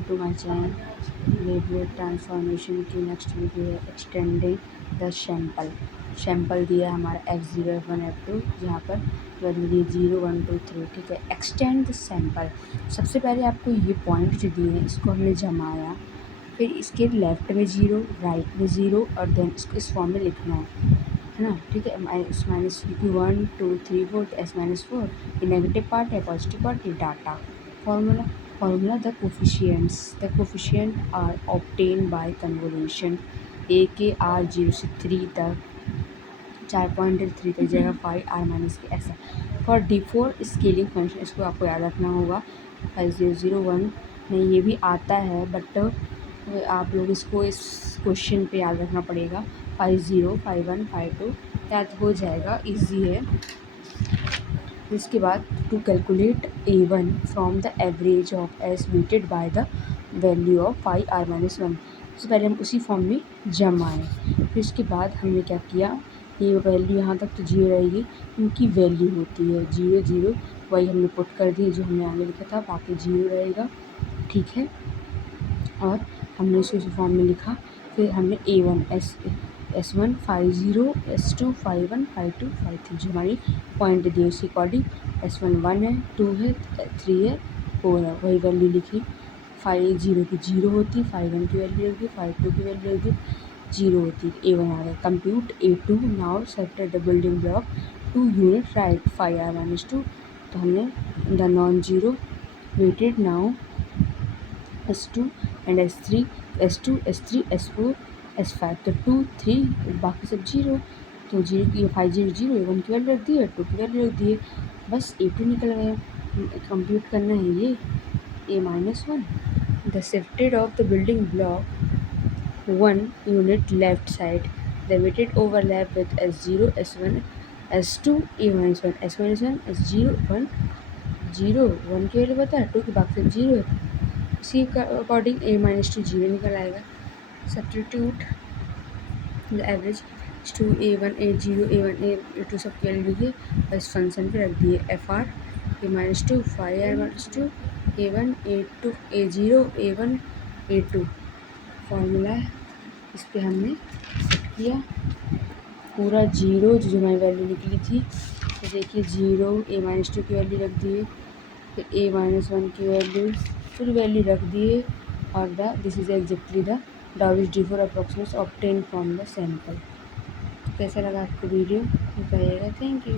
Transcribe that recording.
Welcome to my channel wavelet transformation की next video है extending the sample दिया है हमारा F0 F1 F2 जहाँ पर वैल्यू दी 0 1 2 3। ठीक है, एक्सटेंड द सैंपल। सबसे पहले आपको ये पॉइंट जो दिए हैं इसको हमने जमाया, फिर इसके लेफ्ट में 0 राइट में 0 और देन इसको इस फॉर्म में लिखना है ना। ठीक है, एस माइनस की 1 2 3 4 एस माइनस 4 ये नेगेटिव पार्ट है, पॉजिटिव पार्ट ये data. Formula the coefficient are obtain by convolution A K R 0 से 3 तक 4.3 तक जाएगा 5 आर माइनस के ऐसा। फॉर D4 स्केलिंग फंक्शन इसको आपको याद रखना होगा 5001 नहीं ये भी आता है बट आप लोग इसको इस क्वेश्चन पे याद रखना पड़ेगा 50 51 52 याद हो जाएगा, इजी है। इसके बाद to calculate A1 from the average of S weighted by the value of 5 R minus 1। सबसे पहले हम उसी फॉर्म में जमाएँ, फिर इसके बाद हमने क्या किया, ये वैल्यू यहाँ तक तो 0 रहेगी, इनकी वैल्यू होती है 0 0 वही हमने पुट कर दी जो हमने आगे लिखा था, बाकी 0 रहेगा। ठीक है, और हमने इसे उसी फॉर्म में लिखा। फिर हमने A1 S1 50 S2 51 52 53 जो हमारी पॉइंट दी उसी अकॉर्डिंग S1 1 है 2 है 3 है 4 है, वही वैल्यू लिखी। 50 की 0 होती, 51 की वैल्यू होगी, 52 की वैल्यू होगी 0 होती। A1 आ गया। Compute A2 now set the building block 2 unit right 5 R minus 2। तो हमने the non zero weighted now S2 and S3 S2 S3 S4 S5 तो 2 3 बाकी सब 0। तो 0 की 5 0 0 A1 की वैल्यू रख दी है, 2 की वैल्यू रख दी है, बस A2 निकल गया। कंप्यूट करना है ये A minus 1 the shifted of the building block 1 unit left side the weighted overlap with S0 S1 S2 A minus 1 S minus 1 S0 1 0 1 की वैल्यू पता है, 2 की बाकी सब 0 है, इसी का अकॉर्डिंग A माइनस 2 0 निकल आएगा। Substitute the average to A1 A0 A1 A2 सब की वैल्यू लिखिए और इस फंक्शन पे रख दिए FR A minus 2 5 R minus 2 A1 A2 A0 A1 A2 formula है, इस पर हमने सेट किया पूरा 0 जो हमारी वैल्यू निकली थी। तो देखिए 0 A माइनस 2 की वैल्यू रख दिए, फिर A माइनस 1 की वैल्यू रख दिए और this is exactly the douse D4 approximate obtain from the sample. कैसा लगा आपको वीडियो बताइएगा, थैंक यू।